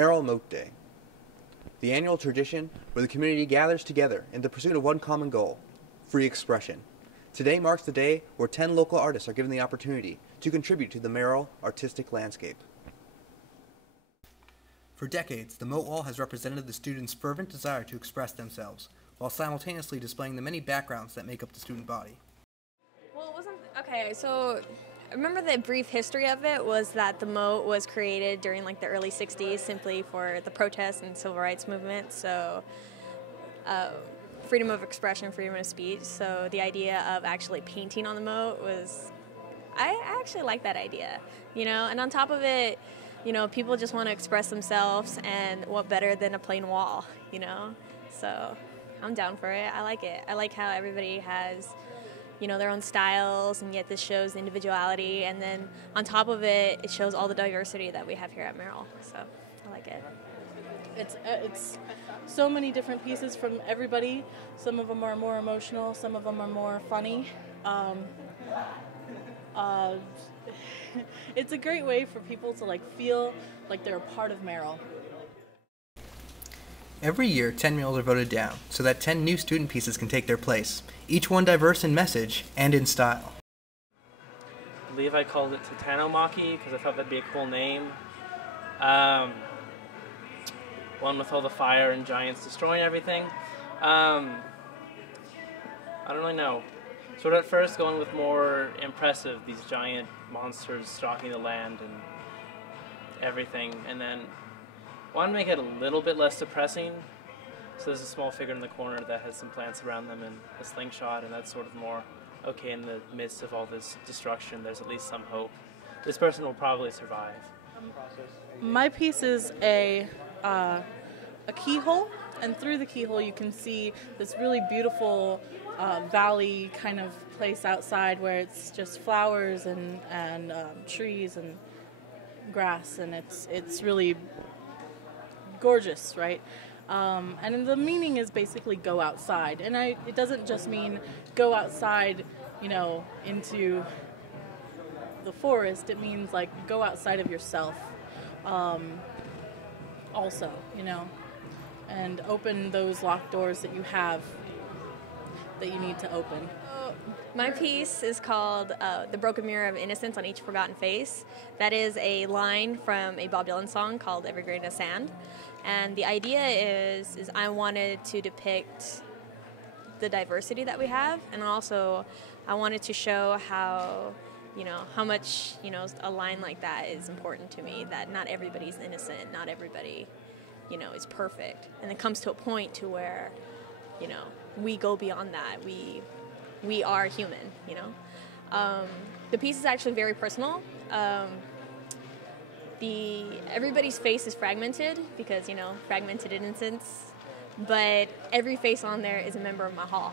Merril Moat Day, the annual tradition where the community gathers together in the pursuit of one common goal, free expression. Today marks the day where 10 local artists are given the opportunity to contribute to the Merril artistic landscape. For decades, the Moat Wall has represented the students' fervent desire to express themselves, while simultaneously displaying the many backgrounds that make up the student body. Well, it wasn't, okay, so I remember the brief history of it was that the Moat was created during like the early 60s simply for the protests and civil rights movement, so freedom of expression, freedom of speech, so the idea of actually painting on the Moat was, I actually like that idea, you know, and on top of it, you know, people just want to express themselves, and what better than a plain wall, you know, so I'm down for it. I like it. I like how everybody has, you know, their own styles, and yet this shows individuality, and then on top of it, it shows all the diversity that we have here at Merril, so I like it. It's so many different pieces from everybody. Some of them are more emotional, some of them are more funny. It's a great way for people to like feel like they're a part of Merril. Every year, 10 murals are voted down, so that 10 new student pieces can take their place, each one diverse in message and in style. I believe I called it Titanomachy because I thought that'd be a cool name. One with all the fire and giants destroying everything. I don't really know. Sort of at first going with more impressive, these giant monsters stalking the land and everything, and then wanted to make it a little bit less depressing. So there's a small figure in the corner that has some plants around them and a slingshot, and that's sort of more, okay, in the midst of all this destruction, there's at least some hope. This person will probably survive. My piece is a keyhole, and through the keyhole you can see this really beautiful valley kind of place outside where it's just flowers and trees and grass, and it's really gorgeous, right? And the meaning is basically go outside, and it doesn't just mean go outside, you know, into the forest. It means like go outside of yourself, also, you know, and open those locked doors that you have that you need to open. My piece is called The Broken Mirror of Innocence on Each Forgotten Face. That is a line from a Bob Dylan song called Every Grain of Sand. And the idea is I wanted to depict the diversity that we have, and also I wanted to show how, you know, how much, you know, a line like that is important to me, that not everybody's innocent, not everybody, you know, is perfect. And it comes to a point to where, you know, we go beyond that. We are human, you know. The piece is actually very personal. Everybody's face is fragmented because, you know, fragmented innocence, but every face on there is a member of my hall.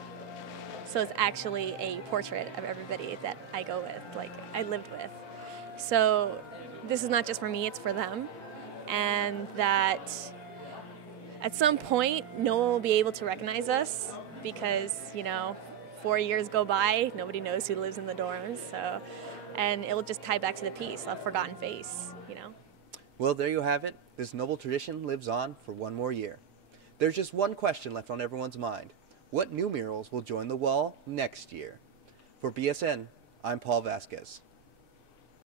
So it's actually a portrait of everybody that I go with, like I lived with. So this is not just for me, it's for them. And that at some point, no one will be able to recognize us because, you know, 4 years go by, nobody knows who lives in the dorms, so, and it'll just tie back to the piece, a forgotten face, you know. Well, there you have it. This noble tradition lives on for one more year. There's just one question left on everyone's mind. What new murals will join the wall next year? For BSN, I'm Paul Vasquez.